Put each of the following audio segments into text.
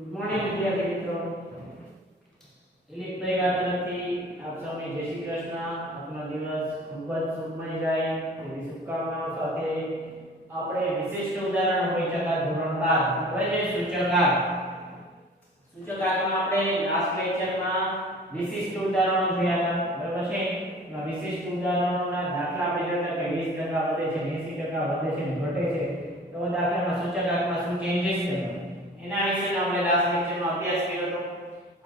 Good morning વિદ્યાર્થી મિત્રો, ઇલિટ પરિવાર તરફથી આપ સૌને જય શ્રી કૃષ્ણ. આપનો દિવસ ખૂબ જ શુભમય જાય એવી શુભકામનાઓ સાથે આપણે વિશિષ્ટ ઉદાહરણ હોય ચકા ધોરણ 12 હવે છે સૂચકાંક. સૂચકાંકમાં આપણે લાસ્ટ લેક્ચરમાં વિશિષ્ટ ઉદાહરણો જોયા હતા, બરાબર છે. વિશિષ્ટ ઉદાહરણોના દાખલા આપણે જોતા કે 20% વધે છે, 80% વધે છે, ઘટે છે. તો દાખલામાં સૂચકાંકમાં શું ચેન્જીસ છે એના વિશે આપણે લાસ્ટ લેક્ચરમાં અભ્યાસ કર્યો હતો.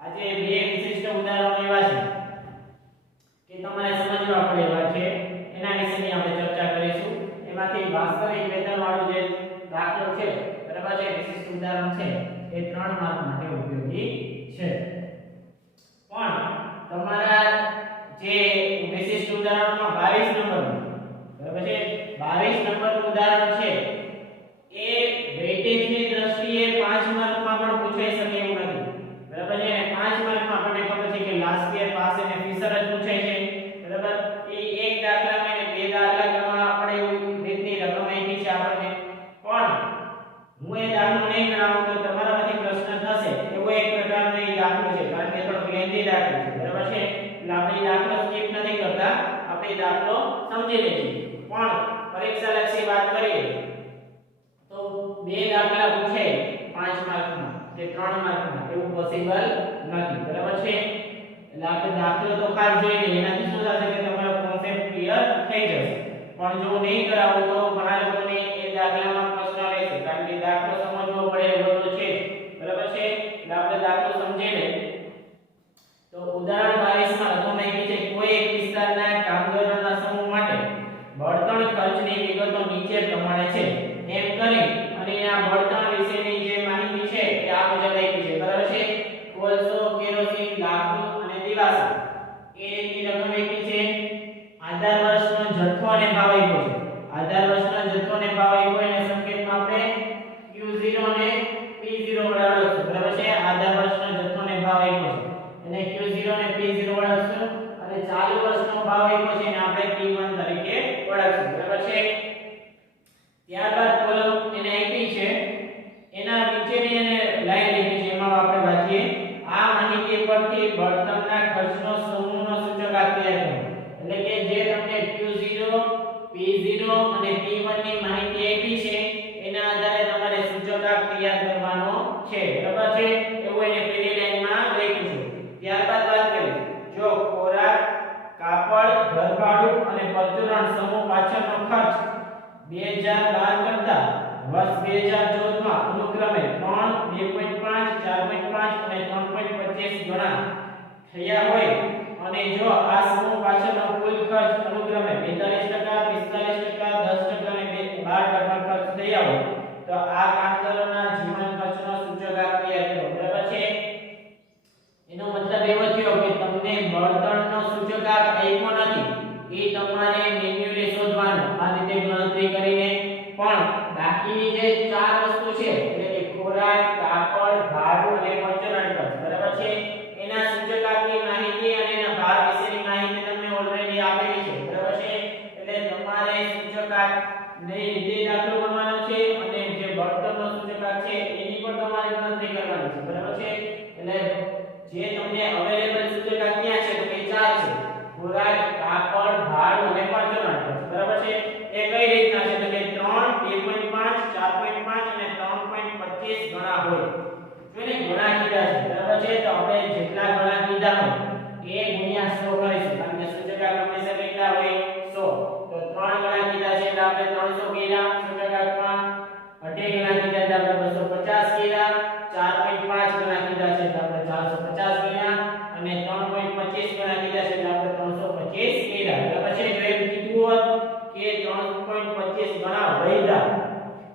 આજે બે વિશિષ્ટ ઉદાહરણો એવા છે કે તમારે સમજવા પડે એવા છે, એના વિશેની આપણે ચર્ચા કરીશું. એમાંથી વાસ્તવિક વેતન વાળો જે દાખલો છે, બરાબર છે, વિશિષ્ટ ઉદાહરણ છે, એ 3 માર્ક માટે ઉપયોગી છે. પણ તમારા જે વિશિષ્ટ ઉદાહરણમાં 22 નંબરનું, બરાબર છે, 22 નંબરનું ઉદાહરણ છે એ વેઇટેજની દ્રષ્ટિએ 5 માર્કમાં પણ પૂછાઈ શકે એવું નથી, બરાબર છે. અને 5 માર્કમાં આપણને ખબર છે કે લાસ્ટ યર પાસ અને ફિશર જ પૂછાય છે, બરાબર. એ એક દાખલામાં અને બે દાખલા કરવા આપણે એવી રીતની રકમ આપી છે આપણને. પણ હું એ દાખલો નહીં ગણાવું તો તમારામાંથી પ્રશ્ન થશે એવો એક પ્રકારનો એ દાખલો છે, કારણ કે થોડો લેન્ધી દાખલો છે, બરાબર છે. એટલે આપણે દાખલો સ્કીપ નથી કરતા, આપણે દાખલો સમજી લઈએ. પણ પરીક્ષા લક્ષી વાત કરીએ તો બે દાખલા પૂછે 5 માર્કમાં કે 3 માર્કમાં એવું પોસિબલ નથી, બરાબર છે. એટલે આપણે દાખલો તો ખાસ જોઈ લઈએ, એનાથી શું થશે કે તમારો કોન્સેપ્ટ ક્લિયર થઈ જશે. પણ જો નહીં કરાવો તો ઘણા લોકોને એ દાખલામાં પ્રશ્ન રહેશે, કારણ કે દાખલો સમજવો પડે એવો તો છે, બરાબર છે. એટલે આપણે દાખલો સમજી લઈએ. તો ઉદાહરણ 22 માં રકમ આપી છે, કોઈ એક વિસ્તારના કામદારોના સમૂહ માટે બળતણ ખર્ચની વિગતો નીચે પ્રમાણે છે એમ કરી અને આ બળતણ વિશેની જે માહિતી છે એ આ મુજબ આપી છે, બરાબર છે. કોલસો, કેરોસીન, લાકડું અને દિવાસા એ રીતની રકમ આપી છે. આધાર વર્ષનો જથ્થો અને ભાવ આપ્યો છે. આધાર વર્ષનો જથ્થો અને ભાવ આપ્યો એને સંકેતમાં આપણે Q0 અને P0 વડે ઓળખશું, બરાબર છે. આધાર વર્ષનો જથ્થો અને ભાવ આપ્યો છે એને Q0 અને P0 ઓળખશું, અને ચાલુ વર્ષનો ભાવ આપ્યો છે એને આપણે P1 તરીકે ઓળખશું, બરાબર છે. ત્યારબાદ કોલમ એને આપી છે, એના નીચેની એને લાઈન લીધી છે, એમાં આપણે વાંચીએ આ માહિતી પરથી બળતણના ખર્ચનો સમૂહનો સૂચકાંક તૈયાર કરો. એટલે કે જે તમને Q0, P0 અને P1 ની માહિતી આપી છે એના આધારે તમારે સૂચકાંક તૈયાર કરવાનો છે, બરાબર છે. એવું એને પહેલી લાઈનમાં લખ્યું છે. ત્યારબાદ વાત કરીએ, જો ખોરાક, કાપડ, ઘરભાડું અને પરચુરણ સમૂહ પાછળનો ખર્ચ 2012 કરતા વર્ષ 2014 માં અનુક્રમે 3, 2.5, 4.5 અને 3.25 ગણા થયા હોય અને જો આ સમૂહ પાછળનો કુલ ખર્ચ અનુક્રમે 42%, 45%, 10% અને 12% ખર્ચ થયા હોય તો આ કામદારોના જીવન ખર્ચનો સૂચકાંક તૈયાર કરો, બરાબર છે. એનો મતલબ એવો થયો કે તમને બળતણનો સૂચકાંક આપ્યો નથી, એ તમારે મેન્યુઅલી શોધવાનો આ રીતે ગણતરી કરીને. પણ બાકીની જે ચાર વસ્તુ છે એટલે કે ખોરાક, કાપડ, ભાડું અને પરચુરણ ખર્ચ, બરાબર છે, એના સૂચકાંકની માહિતી અને એના ભાર વિશેની માહિતી તમને ઓલરેડી આપેલી છે, બરાબર છે. એટલે તમારે સૂચકાંક ને જે દાખલો ગણવાનો છે અને જે બળતણનો સૂચકાંક છે એની પણ તમારે ગણતરી કરવાની છે, બરાબર છે. એટલે જે તમને અવેલેબલ સૂચકાંક ક્યાં છે તો કે ચાર છે: ખોરાક, કાપડ, ભાડું અને પરચુરણ ખર્ચ, બરાબર છે. એ કઈ રીતના છે તો કે 3, 2.5, 4.5 અને 3.25 ગણા હોય. જો એને ગણા કીધા છે, બરાબર છે, તો આપણે જેટલા ગણા કીધા હોય એ ગુણ્યા 100 કરીશું, કારણ કે સૂચકાંક હંમેશા કેટલા હોય 100. તો 3 ગણા કીધા છે એટલે આપણે 300 કર્યા સૂચકાંકમાં, 2.5 ગણા કીધા એટલે આપણે 250 કર્યા, 4.5 ગણા કીધા છે એટલે આપણે 450 કર્યા અને 3.25 ગણા કીધા છે એટલે આપણે 325 કર્યા, બરાબર છે. જો એમ કીધું હોત કે 3.25 ગણા વૈધા,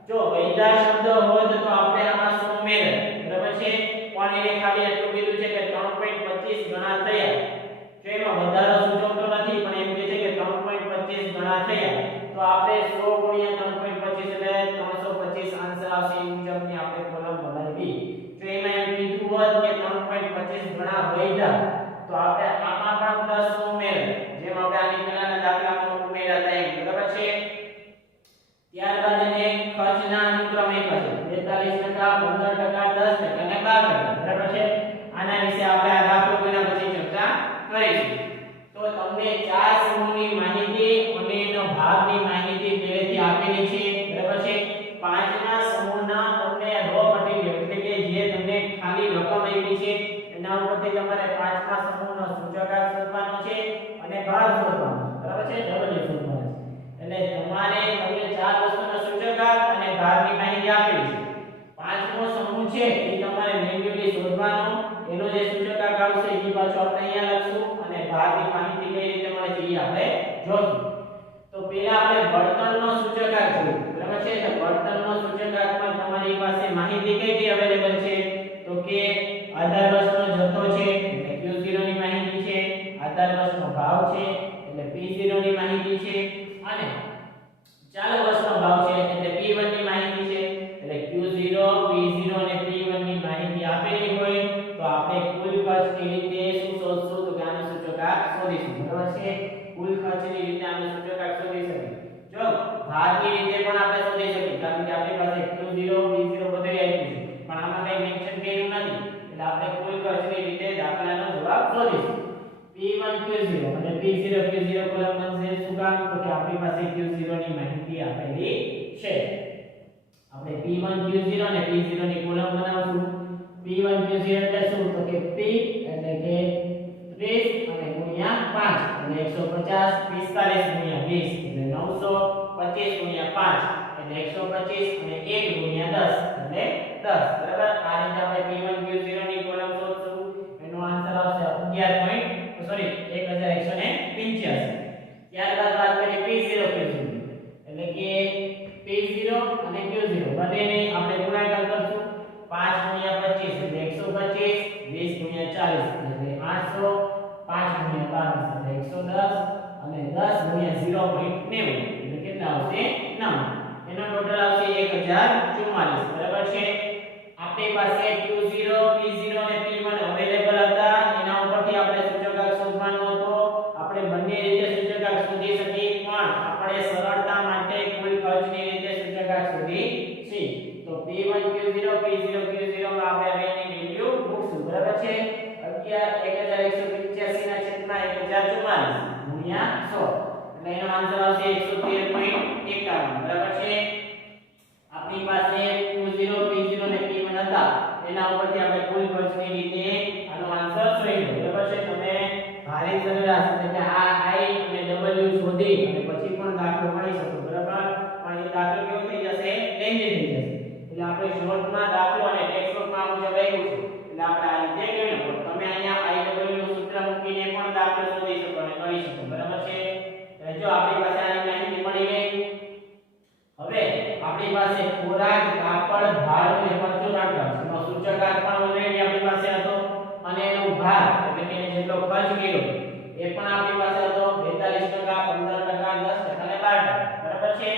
જો વૈધા શબ્દ હોત તો આપણે આમાં 100 ઉમેરત, બરાબર છે. પણ એને ખાલી એટલું કીધું છે કે 3.25 ગણા થયા. જો એમાં વધારો સૂચવતો નથી પણ એમ કહે છે કે 3.25 ગણા થયા, તો આપણે 100 ગુણ્યા 3.25 એટલે 325 આન્સર આવશે. એ મુજબની આપણે કોલમ બનાવી. જો એમાં એમ કીધું હોત કે 3.25 ગણા વૈધા તો આપણે આમાં પણ પ્લસ ઉમેરત, જેમ આપણે આની પહેલાના દાખલામાં ઉમેર્યા હતા એમ, બરાબર છે. ત્યારબાદ એને ખર્ચના અનુક્રમે કહે 42%, 15%, 10% અને 12%. કરીશું. તો તમને ચાર સમૂહની માહિતી અને એનો ભાગની માહિતી પહેલેથી આપેલી છે, બરાબર છે. પાંચમા સમૂહના તમને રો મટીરીયલ એટલે કે જે તમને ખાલી રકમ આપી છે એના ઉપરથી તમારે પાંચમા સમૂહનો સૂચકાંક શોધવાનો છે અને ભાર શોધવાનો છે, બરાબર છે, ડબલ શોધવાનો છે. એટલે તમારે તમને ચાર વસ્તુના સૂચકાંક અને ભારની માહિતી આપેલી છે. પાંચમો સમૂહ છે એ તમારે મેન્યુઅલી શોધવાનો, એનો જે સૂચકાંક આવશે એ પાછો આપણે અહીંયા લખશું અને ભારની માહિતી કઈ રીતે મળે છે એ આપણે જોશું. તો પહેલા આપણે બળતણનો સૂચકાંક જોઈશું, બરાબર છે. તો બળતણનો સૂચકાંકમાં તમારી પાસે માહિતી કઈ કઈ અવેલેબલ છે? તો કે આધાર વર્ષનો જથ્થો છે એટલે Q0 ની માહિતી છે, આધાર વર્ષનો ભાવ છે એટલે P0 ની માહિતી છે અને ચાલુ વર્ષનો ભાવ છે એટલે P1 ની માહિતી છે. એટલે Q0, P0 અને P1 ની માહિતી આપેલી હોય તો આપણે કુલ ખર્ચની રીતે શું શોધશું? તો કે આનું સૂચકાંક શોધીશું, બરાબર છે. કુલ ખર્ચની રીતે આનું સૂચકાંક શોધી શકીએ. જો ભારની રીતે પણ આપણે શોધી શકીએ કારણ કે આપણી પાસે Q0, P0 બધું આપ્યું છે પણ આમાં કઈ મેન્શન કર્યું નથી એટલે આપણે કુલ ખર્ચની રીતે દાખલાનો જવાબ શોધીશું. P1 Q0 અને P0 Q0 કોલમ બનશે. શું કામ? તો કે આપણી પાસે Q0 ની માહિતી આપેલી છે. આપણે P1 Q0 અને P0 ની કોલમ બનાવશું. P1 Q0 એટલે શું? તો કે P એટલે કે 30 અને ગુણ્યા 5 એટલે 150, 45 ગુણ્યા 20 એટલે 925 ગુણ્યા 5 એટલે 125 અને 1 ગુણ્યા 10 એટલે 10, બરાબર. આ રીતે આપણે P1 Q0 ની કોલમ શોધશું. એનો આન્સર આવશે 1185. ત્યારબાદ વાત કરીએ P0 Q0 એટલે કે P0 અને Q0 બંનેને આપણે ગુણાકાર કરશું. 5 ગુણ્યા 25 એટલે 125, 20 ગુણ્યા 40 એટલે 800, 5 ગુણ્યા 22 એટલે 110 અને 10 ગુણ્યા 0.90 એટલે કેટલા આવશે? 9. એનો ટોટલ આવશે 1044, બરાબર છે. આપણી પાસે Q0, P0 અને P1 અવેલેબલ હતા, એના ઉપરથી આપણે સૂચકાંક શોધવાનો હતો. આપણે બંને રીતે સૂચકાંક શોધી શકીએ પણ આપણે સરળતા માટે કુલ ખર્ચની રીતે સૂચકાંક શોધી છે. તો P1 Q0, P0 Q0 માં આપણે હવે એની વેલ્યુ મૂકશું, બરાબર છે. 1185 ના છેદમાં 1044 ગુણ્યા 100 એટલે એનો આન્સર આવશે 113.51, બરાબર છે. આપણી પાસે Q0, P0 અને P1 હતા એના ઉપરથી આપણે કુલ ખર્ચની રીતે આનો આન્સર શોધ્યો, બરાબર છે. તમે ભારી સરેરાશ એટલે કે આ I અને W શોધી અને પછી પણ દાખલો ગણી શકો, બરાબર. પણ એ દાખલો કેવો થઈ જશે? લેન્ધી થઈ જશે. એટલે આપણે શોર્ટમાં દાખલો અને ટેક્સ્ટબુકમાં મુજબ આવ્યું છે એટલે આપણે આ રીતે ગણ્યો. તમે અહીંયા I W નું સૂત્ર મૂકીને પણ દાખલો શોધી શકો અને ગણી શકો, બરાબર છે. જો આપણી પાસે આની માહિતી મળી ગઈ. હવે આપણી પાસે ખોરાક, કાપડ, ભાડું અને પરચુરણ એનો સૂચકાંક પણ ઓલરેડી આપણી પાસે હતો અને એનો ભાર એટલે કે એને જેટલો ખર્ચ કર્યો એ પણ આપણી પાસે હતો 42%, 15%, 10% અને 12%, બરાબર છે.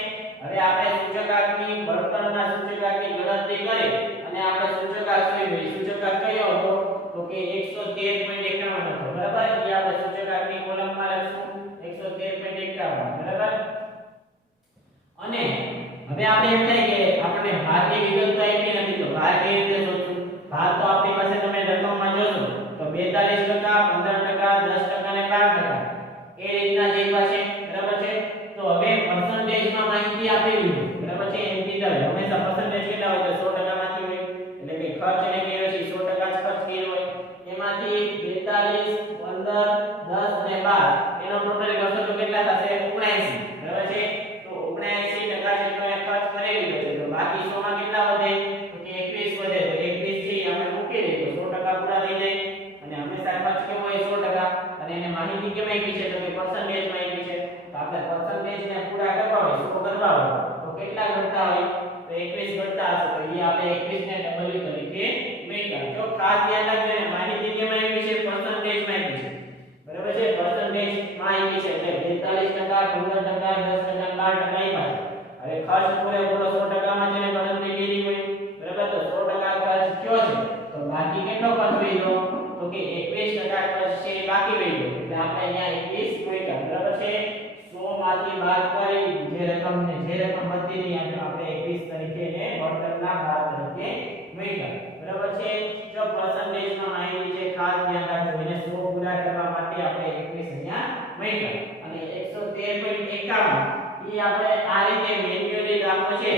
હવે આપણે સૂચકાંકની બળતણના સૂચકાંકની ગણતરી કરી અને આપણે સૂચકાંક શોધ્યો. સૂચકાંક કયો હતો? તો કે 113.51 હતો, બરાબર. એ આપણે સૂચકાંકની કોલમમાં લખશું 113.51, બરાબર. અને હવે આપણે એમ થાય કે આપણે ભારની વિગત તો આપી નથી તો ભાર કઈ રીતે શોધશું? ભાર તો આપણી પાસે તમે રકમમાં જોશો તો 42%, 15%, 10% અને 12% એ રીતના જે પાસે, બરાબર છે. તો હવે પર્સન્ટેજમાં માહિતી આપેલી છે, બરાબર છે. એમ કીધા હોય હંમેશા પર્સન્ટેજ કેટલા હોય તો 100% માંથી હોય એટલે કે ખર્ચ એને કર્યો છે 100% જ ખર્ચ કર્યો હોય એમાંથી 42, 15, 10 અને 12 એનો ટોટલ કરશો તો કેટલા થશે? 79, બરાબર છે. તો 79% જેટલો એ ખર્ચ કરી લીધો છે તો બાકી 100 માં કેટલા વધે? તો કે 21 વધે. તો 21 થી આપણે મૂકી દઈએ તો 100% પૂરા થઈ જાય અને હંમેશા ખર્ચ કેવો હોય? 100%. અને એને માહિતી કેમ આપી છે? તો કે પર્સન્ટેજ માં આપી છે. તો આપણે પર્સન્ટેજ ને પૂરા કરવા હોય 100 કરવા હોય તો કેટલા ઘટતા હોય? તો 21 ઘટતા હશે તો એ આપણે 21 ને W તરીકે મૂક્યા. જો ખાસ ધ્યાન રાખજો ને માહિતી કેમ આપી છે? પર્સન્ટેજ માં આપી છે, બરાબર છે. પર્સન્ટેજ માં આપી છે એટલે 42%, 15%, 10%, 12% આપ્યા છે. હવે ખર્ચ પૂરેપૂરો 100% માં જેને ગણતરી કરી હોય, બરાબર. તો 100% ખર્ચ કયો છે? તો બાકી કેટલો ખર્ચ રહ્યો? તો કે 21% ખર્ચ છે એ બાકી રહ્યો એટલે આપણે અહીંયા 21 મૂક્યા, બરાબર છે. 100 માંથી બાદ કરી જે રકમ વધતી રહી આપણે 21 તરીકે એને બળતણના ભાર તરીકે મૂક્યા, બરાબર છે. જો પર્સન્ટેજમાં માહિતી છે ખાસ ધ્યાન રાખજો. તો એને 100 પૂરા કરવા માટે આપણે 21 અહીંયા મૂક્યા અને 113.51 એ આપણે આ રીતે મેન્યુઅલી દાખલો છે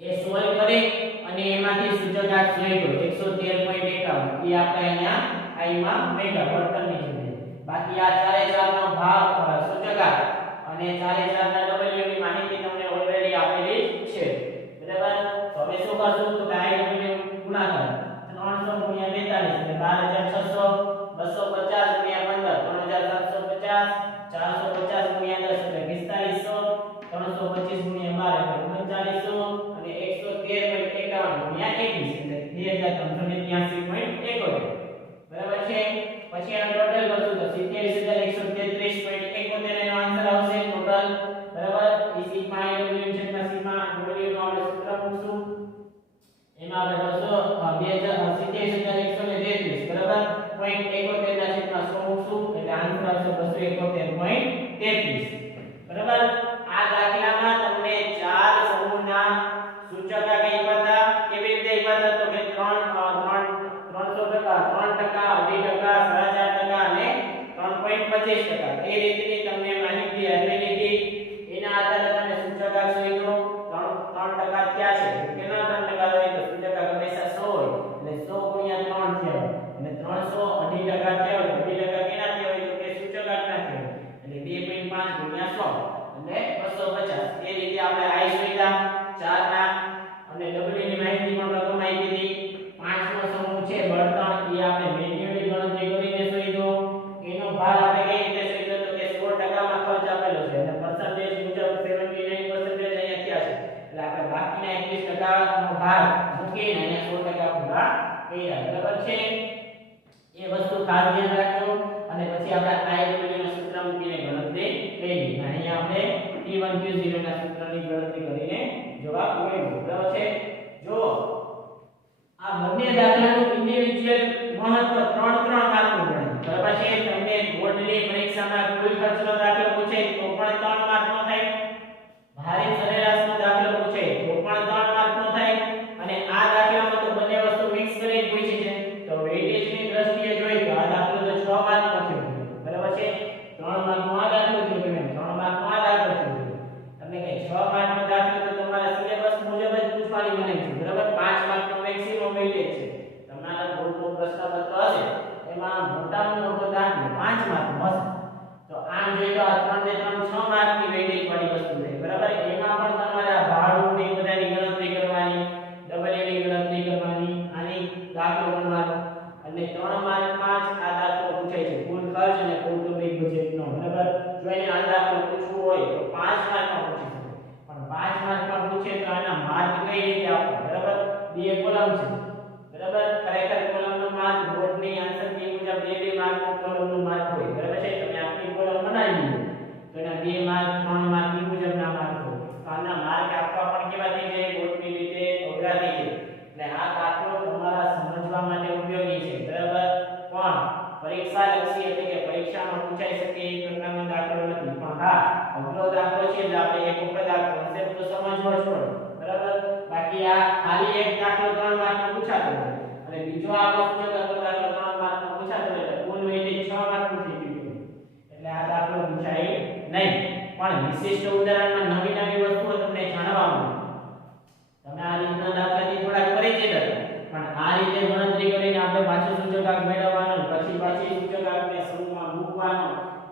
એ સોલ્વ કરી અને એમાંથી સૂચકાંક શોધ્યો 113.51 એ આપણે અહીંયા આઈમાં મૂક્યા વર્તનની જગ્યાએ બાકી આ ચારે ચારનો ભાગ સૂચકાંક અને ચારે ચારના W ની માહિતી તમને ઓલરેડી આપેલી છે બરાબર તો હવે શું કરશું તો કે I W ગુણાકાર 300 ગુણ્યા 42 એટલે 12600 250 ગુણ્યા 15 3750 450 ગુણ્યા 10 એટલે 4500 325 ગુણ્યા 12 એટલે 3900 અને 113.51 ગુણ્યા 21 એટલે 2383.71 બરાબર છે પછી આનો ટોટલ કરશું તો 27133.71 એનો આન્સર આવશે ટોટલ બરાબર એ સિગ્મા I W છેદમાં સિગ્મા W નો આપણે સૂત્ર મૂકશું એમાં આપણે 27133 બરાબર 0.71 ના છેદમાં 100 મૂકશું એટલે આન્સર આવશે 271.33 બરાબર આ દાખલામાં તમને ચાર સમૂહના સૂચકાંક આપ્યા હતા કેવી રીતે આપ્યા હતા તો કે 300%, 3%, 4% અને 3.25% એ રીતની તમને માહિતી આપેલી હતી એના આધારે તમે સૂચકાંક શોધ્યો 3% ક્યાં છે કેટલા 3% હોય તો સૂચકાંક હંમેશા 100 હોય એટલે 100 ગુણ્યા 3 થયો અને 300 2% થયો 2% કેના થયો હોય તો કે સૂચકાંકના થયો એટલે 2.5 ગુણ્યા 100 એટલે 250 એ રીતે આપણે I શોધ્યા 4 ના અને W ની માહિતી પણ રકમ આપી હતી 5 નો સમૂહ છે બળતણ એ આપણે મેન્યુઅલી ગણતરી કરીને શોધ્યો એનો ભાર આપણે કઈ રીતે શોધ્યો તો કે 100% માં ખર્ચ આપેલો છે અને પર્સન્ટેજ મુજબ 79% અહીંયા થયા છે એટલે આપણે બાકીના 21% નો ભાર મૂકીને અહીંયા 100% પૂરા કર્યા બરાબર છે એ વસ્તુ ખાસ ધ્યાન રાખજો અને પછી આપણે I W નું સૂત્ર મૂકીને ગણતરી કરી અહીંયા આપણે T1 Q0 ના સૂત્રની ગણતરી કરીને જવાબ મેળવ્યો બરાબર છે જો આ બંને દાખલાનું ઇન્ડિવિડ્યુઅલ મહત્વ 3 માર્કનું ગણાય બરાબર છે તમને બોર્ડની પરીક્ષામાં કુલ ખર્ચનો દાખલો પૂછે તો પણ 3 માર્કનો થાય ભારે સરેરાશનો દાખલો પૂછે તો પણ 3 માર્કનો થાય અને આ દાખલામાં તો બંને વસ્તુ મિક્સ કરીને પૂછી છે તો વેઇટેજની દ્રષ્ટિએ જોઈએ તો આ દાખલો તો 6 માર્કનો થયો બરાબર છે 3 માર્કનો આ દાખલો થયો કે 3 માર્કનો આ દાખલો થયો તમને કે 6 માર્કનો દાખલો તો તમારા સિલેબસ મુજબ જ પૂછવાની બને છે બરાબર 5 માર્કનો મેક્સિમમ વેઇટેજ છે તમારા બોર્ડનો પ્રશ્નપત્ર હશે એમાં મોટામાં મોટો દાખલો 5 માર્કનો હશે તો આમ જોઈએ તો આ 3 ને 3 6 માર્કની વેઇટેજ વાળી વસ્તુ છે બરાબર એમાં પણ તમારે આ ભાડું ને બધાની ગણતરી કરવાની W ની ગણતરી કરવાની આની દાખલો ગણવાનો અને 3 માર્કમાં જ આ દાખલો પૂછાય છે કુલ ખર્ચ અને કૌટુંબિક બજેટનો બરાબર જો એને આ દાખલો પૂછવો હોય તો 5 માર્કમાં પૂછી શકે પણ 5 માર્કમાં પૂછે તો આના માર્ક કઈ રીતે આપવા બરાબર બે કોલમ છે બરાબર ખરેખર કોલમનો માર્ક બોર્ડની આન્સર કી મુજબ બે માર્કનો કોલમનો માર્ક હોય બરાબર છે તમે આપની કોલમ બનાવી લો તો એના 2 માર્ક 3 માર્ક ઈ મુજબના માર્ક હોય તો આના માર્ક આપવા પણ કેવા થઈ જાય બોર્ડની રીતે અઘરા થઈ જાય એટલે આ દાખલો તમારા સમજવા માટે ઉપયોગી છે બરાબર પણ પરીક્ષા લક્ષી એટલે કે પરીક્ષામાં પૂછાઈ શકે એ પ્રકારનો દાખલો નથી પણ હા અઘરો દાખલો છે એટલે આપણે એક વખત આ કોન્સેપ્ટ તો સમજવો જ પડે બરાબર બાકી આ ખાલી એક દાખલો 3 માર્કનો પૂછાતો હોય અને બીજો આ વસ્તુ દાખલો 3 માર્કનો પૂછાતો હોય એટલે કુલ વેઇટેજ 6 માર્કનું થઈ ગયું એટલે આ દાખલો પૂછાય નહીં પણ વિશિષ્ટ ઉદાહરણમાં નવી નવી વસ્તુઓ તમને જાણવા મળે તમે આ રીતના દાખલાથી થોડાક પરિચિત હતા પણ આ રીતે ગણતરી કરીને આપણે પાછો સૂચકાંક મેળવવાનો પછી સૂચકાંકને સ્વરૂપમાં મૂકવાનો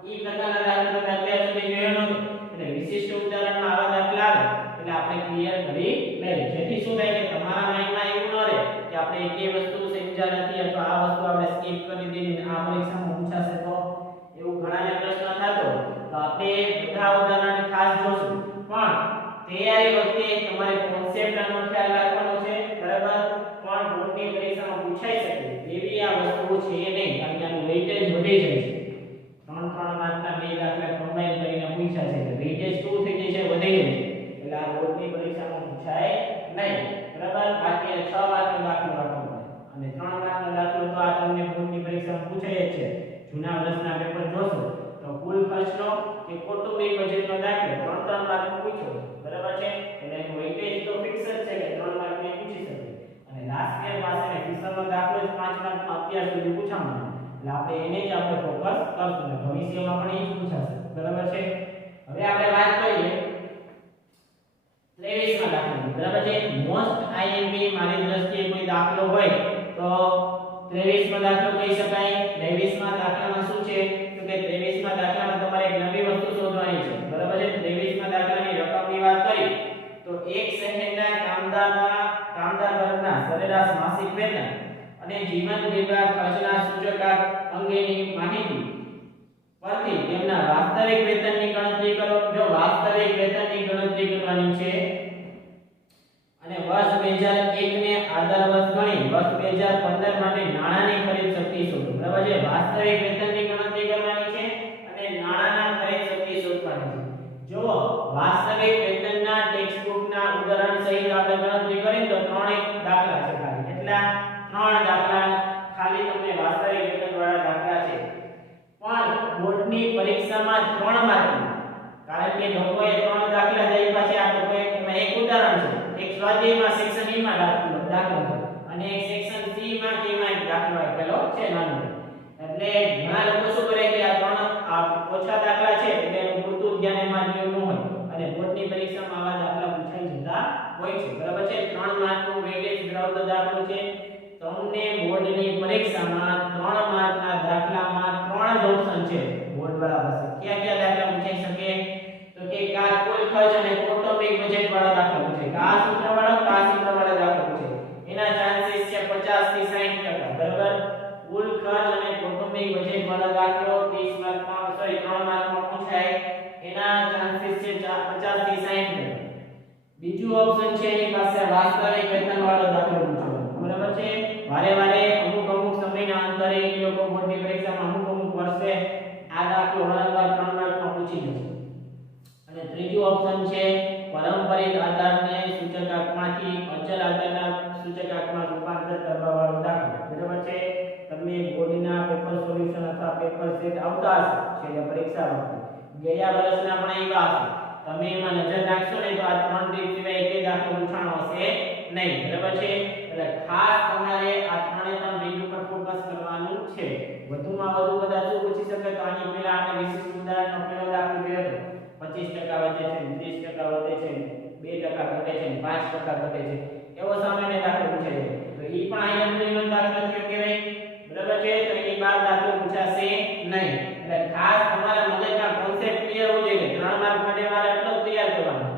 એ પ્રકારના દાખલા તમે અત્યાર સુધી જોયો નહોતો એટલે વિશિષ્ટ ઉદાહરણમાં આવા દાખલા આવે એટલે આપણે ક્લિયર કરી લઈએ જેથી શું થાય કે તમારા માઇન્ડમાં એવું ન રહે કે આપણે એકે વસ્તુ સમજ્યા નથી અથવા આ વસ્તુ આપણે સ્કીપ કરી દીધી આ પરીક્ષામાં પૂછાશે તો એવું ઘણાને પ્રશ્ન થતો તો આપણે બધા ઉદાહરણ ખાસ જોશું પણ તૈયારી વખતે તમારે કોન્સેપ્ટ નો ખ્યાલ રાખવાનો છે બરાબર પણ બોર્ડની પરીક્ષામાં પૂછાઈ શકે એવી આ વસ્તુઓ છે નહીં કારણ કે આનું વેઇટેજ વધી જાય છે 3 માર્કના બે દાખલા કમ્બાઈન કરીને પૂછ્યા છે એટલે વેઇટેજ શું થઈ જાય છે વધી જાય છે એટલે આ બોર્ડની પરીક્ષામાં પૂછાય નહીં બરાબર બાકી 6 માર્કનો દાખલો રાખવાનો અને 3 માર્કનો દાખલો તો આ તમને બોર્ડની પરીક્ષામાં પૂછાય જ છે જૂના વર્ષના પેપર જોશો તો કુલ ખર્ચનો કે કૌટુંબિક બજેટનો દાખલો 3 માર્કનો પૂછ્યો બરાબર છે એટલે એનું વેઇટેજ તો ફિક્સ જ છે કે 3 માર્કને પૂછી શકે અને લાસ્ટ યર પાસે ફિશરનો દાખલો જ 5 માર્કમાં અત્યાર સુધી પૂછાવાનો એટલે આપણે એને જ આપણે ફોકસ કરશું ને ભવિષ્યમાં પણ એ જ પૂછાશે બરાબર છે હવે આપણે વાત કરીએ 23 માં દાખલો બરાબર છે મોસ્ટ આઈએમપી મારી દ્રષ્ટિએ કોઈ દાખલો હોય તો 23 માં દાખલો કહી શકાય 23 માં દાખલામાં શું છે તો કે 23 માં દાખલામાં તમારે એક નવી વસ્તુ શોધવાની છે બરાબર છે 23 માં દાખલાની રકમની વાત કરી તો એક શહેરના કામદાર વર્ગના સરેરાશ માસિક વેતન અને જીવન નિર્વાહ ખર્ચના સૂચકાંક અંગેની માહિતી પરથી તેમના વાસ્તવિક વેતનની ગણતરી કરો જો વાસ્તવિક વેતનની ગણતરી કરવાની છે અને વર્ષ 2001 ને આધાર વર્ષ ગણી વર્ષ 2015 માટે નાણાંની ખરીદ શક્તિ શોધો બરાબર છે વાસ્તવિક વેતનની ગણતરી કરવાની છે અને નાણાંના ખરીદ શક્તિ શોધવાની છે જો વાસ્તવિક વેતનના ટેક્સ્ટ બુકના ઉદાહરણ સહિત આપણે ગણતરી કરીએ તો 3 દાખલા છે ખાલી કેટલા 3 દાખલા ખાલી તમને વાસ્તવિક વેતન વાળા દાખલા છે પણ બોર્ડની પરીક્ષામાં 3 માર્કના કારણ કે લોકોએ 3 દાખલા જ આપ્યા છે આ લોકોએ એમાં એક ઉદાહરણ છે એક સ્વાધ્યાયમાં સેક્શન E માં દાખલો છે અને એક સેક્શન C માં કે માં એક દાખલો આપેલો છે નાનો એટલે ઘણા લોકો શું કરે કે આ ઓછા દાખલા છે એટલે એનું પૂરતું ધ્યાન એમાં લેવું ન હોય અને બોર્ડની પરીક્ષામાં આવા દાખલા પૂછાઈ જતા હોય છે બરાબર છે 3 માર્કનું વેટેજ ધરાવતો દાખલો છે તમને બોર્ડની પરીક્ષામાં 3 માર્કના દાખલામાં 3 જ ઓપ્શન છે બોર્ડ વાળા પાસે કયા કયા દાખલા પૂછાઈ શકે તો કે કા કુલ ખર્ચ અને કૌટુંબિક બજેટ વાળો દાખલો પૂછે કા સૂત્ર વાળો દાખલો પૂછે એના ચાન્સીસ છે 50 થી 60% બરાબર કુલ ખર્ચ અને કૌટુંબિક બજેટ વાળો દાખલો 30 માર્કમાં 3 માર્કમાં પૂછાય એના ચાન્સીસ છે 50 થી 60%. બીજું ઓપ્શન છે એની પાસે વાસ્તવિક વેતન વાળો દાખલો પૂછવાનો બરાબર છે વારે અમુક સમયના અંતરે એ લોકો બોર્ડની પરીક્ષામાં અમુક વર્ષે આ દાખલો વારંવાર 3 માર્કમાં પૂછી જશે અને ત્રીજું ઓપ્શન છે પારંપરિક આધારને સૂચકાંકમાંથી અચલ આધારના સૂચકાંકમાં રૂપાંતર કરવા વાળો દાખલો બરાબર છે તમે બોર્ડના પેપર સોલ્યુશન અથવા પેપર સેટ આવતા હશે છે પરીક્ષા વખતે ગયા વર્ષના પણ એવા હશે તમે એમાં નજર નાખશો ને તો આ 3 ટીપ સિવાય એક દાખલો પૂછાણો હશે નહીં બરાબર છે એટલે ખાસ તમારે આ 3 રીત ઉપર ફોકસ કરવાનું છે વધુમાં વધુ કદાચ શું પૂછી શકે તો આની પહેલા આપણે વિશિષ્ટ ઉદાહરણનો પહેલો દાખલો જોયો હતો 25% વધે છે 30% વધે છે 2% ઘટે છે 5% ઘટે છે એવો સામાન્ય દાખલો પૂછાય તો ઈ પણ આઈએમપીનો દાખલો થયો કહેવાય બરાબર છે તો એની બાદ દાખલો પૂછાશે નહીં એટલે ખાસ તમારા મગજમાં કોન્સેપ્ટ ક્લિયર હોવો જોઈએ 3 માર્ક માટે મારે એટલો તૈયાર કરવાનો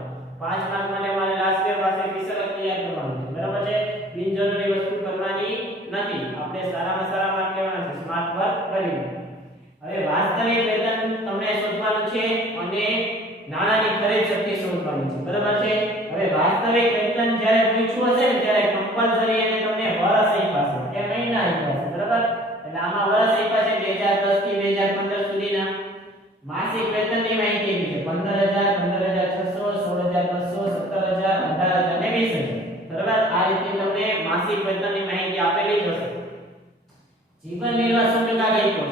5 માર્ક માટે મારે લાસ્ટ યર પાસે વિષય તૈયાર કરવાનો છે બરાબર છે બિનજરૂરી વસ્તુ કરવાની નથી આપણે સારામાં સારા માર્ક લેવાના છે સ્માર્ટ વર્ક કરીને હવે વાસ્તવિક વેતન તમને શોધવાનું છે અને નાણાંની ખરીદ શક્તિ શોધવાની છે બરાબર છે હવે વાસ્તવિક વેતન જ્યારે પૂછવું હશે ને ત્યારે કમ્પલસરી એને તમને વર્ષ આપ્યા છે કે મહિના આપ્યા છે બરાબર એટલે આમાં વર્ષ આપ્યા છે 2010 થી 2015 સુધીના માસિક વેતનની માહિતી આપી છે 15000 15600 16200 17000 18000 અને 20000 બરાબર આ રીતે તમને માસિક વેતનની માહિતી આપેલી જ હશે જીવન નિર્વાહ સૂચકાંક આપ્યો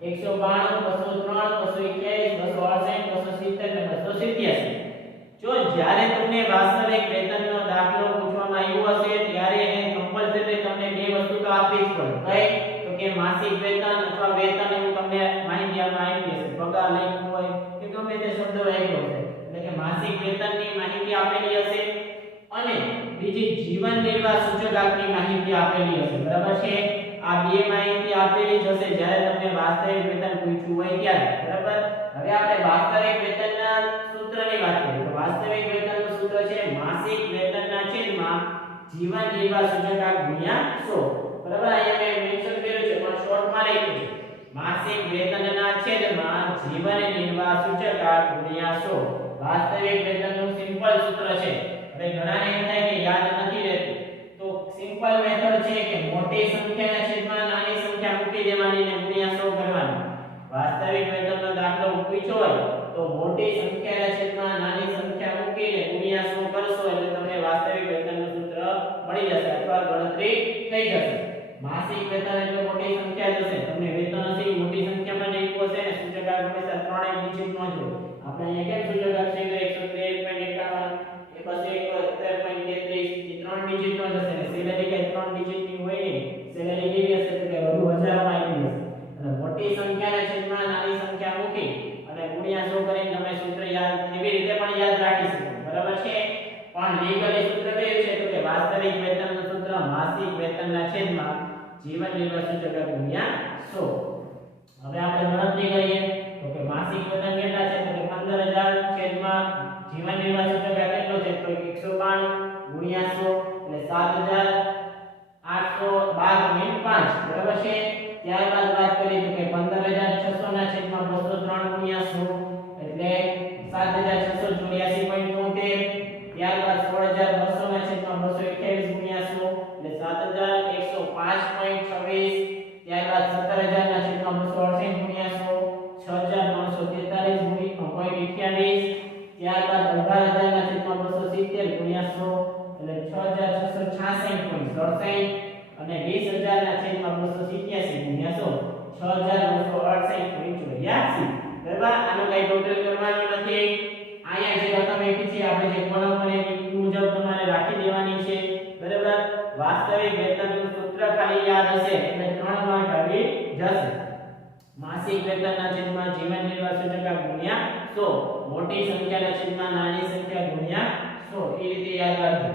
છે 192 203 221 268 270 અને 287 જો જ્યારે તમને વાસ્તવિક વેતનનો દાખલો પૂછવામાં આવ્યો હશે ત્યારે એને કમ્પલસરી તમને બે વસ્તુ તો આપવી જ પડે કઈ તો કે માસિક વેતન અથવા વેતન એવું તમને માહિતી આપી હશે પગાર લખ્યું હોય કે ગમે તે શબ્દ વાપર્યો હશે એટલે કે માસિક વેતનની માહિતી આપેલી હશે અને બીજી જીવન નિર્વાહ સૂચકાંકની માહિતી આપેલી હશે બરાબર છે આ બે માહિતી આપેલી જ હશે જ્યારે તમને વાસ્તવિક વેતન પૂછ્યું હોય ત્યારે બરાબર હવે આપણે વાસ્તવિક વેતનના સૂત્રની વાત કરીએ તો વાસ્તવિક વેતનનું સૂત્ર છે માસિક વેતનના છેદમાં જીવન નિર્વાહ સૂચકાંક ગુણ્યા 100 બરાબર અહીંયા મેં મેન્શન કર્યું છે પણ શોર્ટમાં લખ્યું છે માસિક વેતનના છેદમાં જીવન નિર્વાહ સૂચકાંક ગુણ્યા 100 વાસ્તવિક વેતનનું સિમ્પલ સૂત્ર છે હવે ઘણાને એમ થાય કે યાદ નથી રહેતું તો સિમ્પલ મેથડ છે કે મોટી સંખ્યાના છેદમાં નાની સંખ્યા મૂકી દેવાની ને ગુણ્યા 100 કરવાની વાસ્તવિક વેતનનો દાખલો પૂછ્યો હોય તો મોટી સંખ્યાના છેદમાં નાની સંખ્યા મૂકીને ગુણ્યા 100 કરશો એટલે તમને વાસ્તવિક વેતનનું સૂત્ર મળી જશે અથવા ગણતરી થઈ જશે માસિક વેતન એટલે મોટી સંખ્યા જ હશે તમને વેતન હશે મોટી સંખ્યામાં જ આપ્યું હશે ને સૂચકાંક હંમેશા 3 ડિજિટ નો જ હોય આપણે અહીંયા કેમ સૂચકાંક છે 113.51 એ પછી 71.33 એ 3 ડિજિટ નો જ હશે ને સેલેરી કે 3 ડિજિટ ની હોય નહીં સેલેરી કેવી હશે તો કે વધુ હજારમાં આવી હશે વેતન કેટલા છે તો કે 15000 છેદમાં જીવન નિર્વાહ સૂચકાંક કેટલો છે તો 192 ગુણ્યા 100 એટલે 7812.5 બરાબર છે। ત્યારબાદ વાત કરીએ તો કે 15600 ના છેદમાં 203 ગુણ્યા 100 એટલે 7684.73 ત્યારબાદ 16200 ના છેદમાં 228 ગુણ્યા 100 એટલે 7105.26 ત્યારબાદ 17000 ના છેદમાં 268 ગુણ્યા 100 6928.28 ત્યારબાદ 18000 ના છેદમાં 270 ગુણ્યા 100 એટલે 6666.67 અને 20000 ના છેદમાં 287 ગુણ્યા 100 6968.84 બરાબર। આનો કઈ ટોટલ કરવાનો નથી। અહીંયા જે રકમ આપી છે આપણે જે કોલમ અને મુજબ તમારે રાખી દેવાની છે બરાબર। વાસ્તવિક વેતનનું સૂત્ર ખાલી યાદ હશે એટલે 3 માર્ક આવી જશે। માસિક વેતનના છેદમાં જીવન નિર્વાહ સૂચકાંક ગુણ્યા 100 મોટી સંખ્યાના છેદમાં નાની સંખ્યા ગુણ્યા 100 એ રીતે યાદ રાખજો।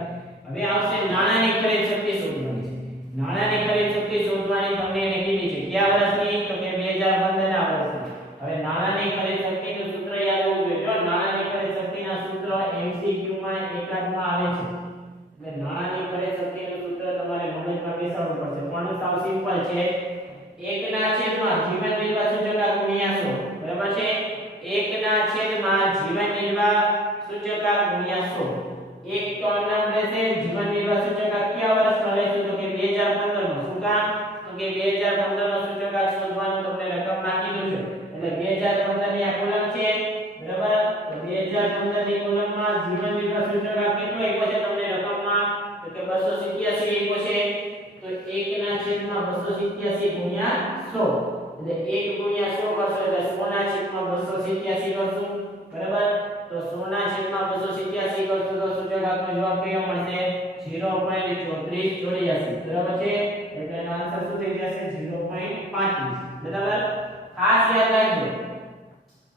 હવે આવશે નાણાંની ખરીદ શક્તિ શોધવાની છે। નાણાંની ખરીદ શક્તિ શોધવાની તમને એને કીધી છે કયા વર્ષની તો કે 2015 ના વર્ષની। હવે નાણાંની ખરીદ શક્તિનું સૂત્ર યાદ હોવું જોઈએ। જો નાણાંની ખરીદ શક્તિના સૂત્ર MCQ માં એકાદમાં આવે છે એટલે નાણાંની ખરીદ શક્તિનું સૂત્ર તમારે મગજમાં બેસાડવું પડશે પણ સાવ સિમ્પલ છે। 1 ના છેદમાં જીવન નિર્વાહ સૂચકાંક ગુણ્યા 100 બરાબર છે। 1 ના છેદમાં જીવન નિર્વાહ સૂચકાંક ગુણ્યા 100 એક તો અનંત રહેશે। જીવન નિર્વાહ સૂચકાંક કયા વર્ષનો રહેશે તો કે 2015 નો। શું કામ તો કે 2015 નો સૂચકાંક શોધવાનું તમને રકમમાં કીધું છે એટલે 2015 ની આ કોલમ છે બરાબર। તો 2015 ની કોલમમાં જીવન નિર્વાહ સૂચકાંક કેટલો આપ્યો છે તમને રકમમાં તો કે 287 આપ્યો છે। તો 1 ના છેદમાં 287 ગુણ્યા 100 એટલે 1 ગુણ્યા 100 કરશો એટલે 100 ના છેદમાં 287 કરશું બરાબર। તો 100 ના છેદમાં 287 કરશું તો સૂચકાંકનો જવાબ કયો મળશે 0.3484 બરાબર છે। એટલે એનો આન્સર શું થઈ જશે 0.35 બરાબર। ખાસ યાદ રાખજો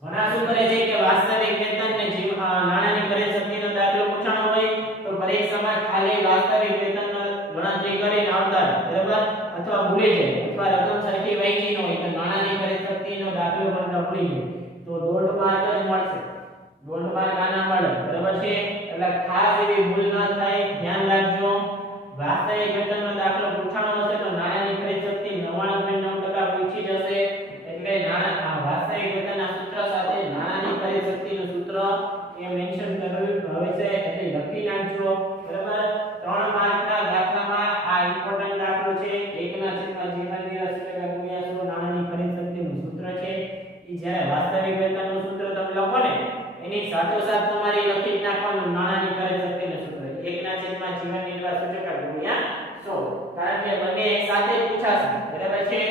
ઘણા શું કરે છે કે વાસ્તવિક વેતન ને નાણાંની ખરીદ શક્તિનો દાખલો પૂછાણો હોય તો પરીક્ષામાં ખાલી વાસ્તવિક વેતનનો ગણતરી કરીને આવતા બરાબર અથવા ભૂલી જાય અથવા રકમ સરખી વહેંચી ન હોય તો નાણાંની ખરીદ શક્તિનો દાખલો ગણતા ભૂલી જાય તો 1.5 માર્ક જ મળશે। 1.5 માર્ક આના મળે બરાબર છે। એટલે ખાસ એવી ભૂલ ન થાય ધ્યાન રાખજો। વાસ્તવિક વેતનનો દાખલો પૂછાણો હશે તો નાણાંની ખરીદ શક્તિ 99.9% પૂછી જશે એટલે વાસ્તવિક વેતનના સૂત્ર સાથે નાણાંની ખરીદ શક્તિનું સૂત્ર એ મેન્શન કરવું હવે છે એટલે લખી નાખજો બરાબર। 3 માર્કના દાખલામાં આ ઇમ્પોર્ટન્ટ દાખલો છે 1 ના છેદમાં જીવન નિર્વાહ સૂચકાંક ગુણ્યા 100 નાણાંની ખરીદ શક્તિનું સૂત્ર છે। ઈ જ્યારે વાસ્તવિક વેતનનું સૂત્ર તમે લખો ને એની સાથોસાથ તમારે લખી નાખવાનું નાણાંની ખરીદ શક્તિનું સૂત્ર 1 ના છેદમાં જીવન નિર્વાહ સૂચકાંક ગુણ્યા 100 કારણ કે બંને એક સાથે પૂછાશે બરાબર છે।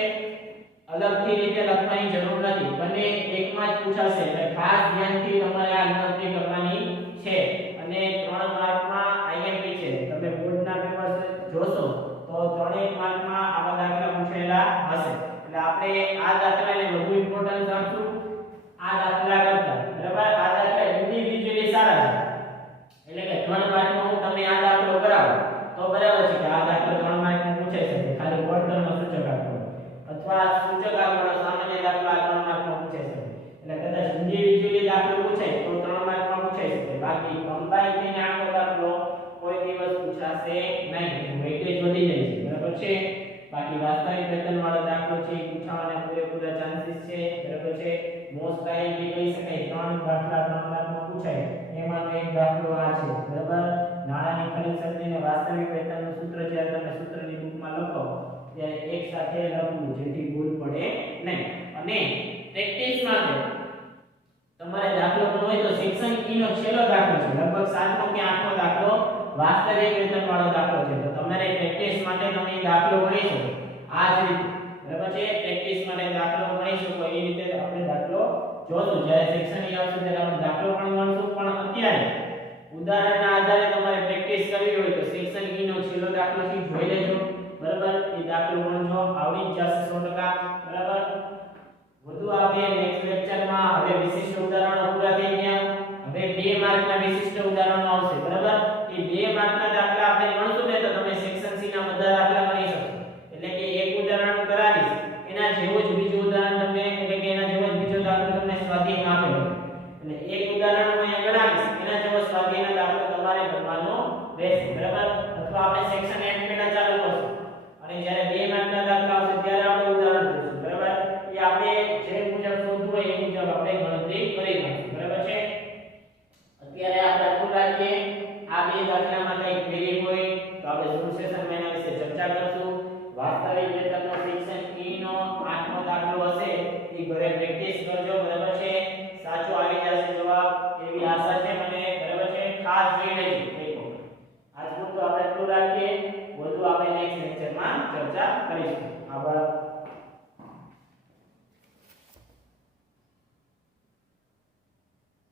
અલગથી રીતે લખવાની જરૂર નથી બંને એકમાં જ પૂછાશે એટલે ખાસ ધ્યાનથી તમારે આ ગણતરી કરવાની છે। અને 3 માર્કમાં IMP છે તમે બોર્ડના પેપર જોશો તો 3 માર્કમાં આવા દાખલા પૂછેલા હશે એટલે આપણે આ દાખલાને વધુ ઇમ્પોર્ટન્સ આપશું આ દાખલા કરતા બરાબર। આ દાખલા ઇન્ડિવિડ્યુઅલી સારા છે એટલે કે 3 માર્કમાં હું તમને આ દાખલો કરાવું તો બરાબર છે કે આ દાખલો 3 માર્કમાં પૂછાઈ શકે ખાલી વર્તનનો સૂચકાંક અથવા સૂચકાંકનો સામાન્ય દાખલો આ 3 માર્કમાં પૂછાઈ શકે એટલે કદાચ ઇન્ડિવિડ્યુઅલી દાખલો પૂછાય તો 3 માર્કમાં પૂછાઈ શકે બાકી કમ્બાઈન થઈને આખો દાખલો કોઈ દિવસ પૂછાશે નહીં વેઇટેજ વધી જાય છે બરાબર છે। બાકી વાસ્તવિક વેતન વાળો દાખલો છે પૂછાવાના પૂરેપૂરા ચાન્સીસ છે બરાબર છે। મોસ્ટ આઈએમપી કહી શકાય 3 દાખલા 3 માર્કમાં પૂછાય એમાંનો એક દાખલો આ છે બરાબર। નાણાંની ખરીદ શક્તિને વાસ્તવિક વેતનનું સૂત્ર જ્યારે તમે સૂત્રની બુકમાં લખો ત્યારે એક સાથે લખવું જેથી ભૂલ પડે નહીં। અને પ્રેક્ટિસ માટે તમારે દાખલો કરવો હોય તો સેક્શન E નો છેલ્લો દાખલો છે લગભગ 7મો કે 8મો દાખલો વાસ્તવિક વેતન વાળો દાખલો છે તો તમારે પ્રેક્ટિસ માટે તમે દાખલો ગણી શકો આ જ રીતે બરાબર છે। પ્રેક્ટિસ માટે દાખલો ગણી શકો એ રીતે આપણે દાખલો જોશું જ્યારે સેક્શન E આવશે ત્યારે આપણે દાખલો પણ ગણશું પણ અત્યારે ઉદાહરણના આધારે તમારે પ્રેક્ટિસ કરવી હોય તો સેક્શન E નો છેલ્લો દાખલો થી જોઈ લેજો બરાબર। એ દાખલો ગણજો આવડી જ જશે 100% બરાબર। વધુ આપણે નેક્સ્ટ લેક્ચરમાં હવે વિશિષ્ટ ઉદાહરણો પૂરા થઈ ગયા હવે 2 માર્કના વિશિષ્ટ ઉદાહરણો આવશે બરાબર। એ 2 માર્કના દાખલા આપણે ગણશું ને તો તમે સેક્શન C ના બધા દાખલા ગણી શકશો એટલે કે એક ઉદાહરણ કરાવીશ એના જેવું જ બીજું ઉદાહરણ તમને એટલે કે એના જેવો જ બીજો દાખલો તમને સ્વાધ્યાયમાં એવી આશા છે મને, બરાબર છે. ખાસ જોઈ લેજો એક વખત. આજનું તો આપણે એટલું રાખીએ, વધુ આપણે નેક્સ્ટ લેક્ચરમાં ચર્ચા કરીશું. આભાર.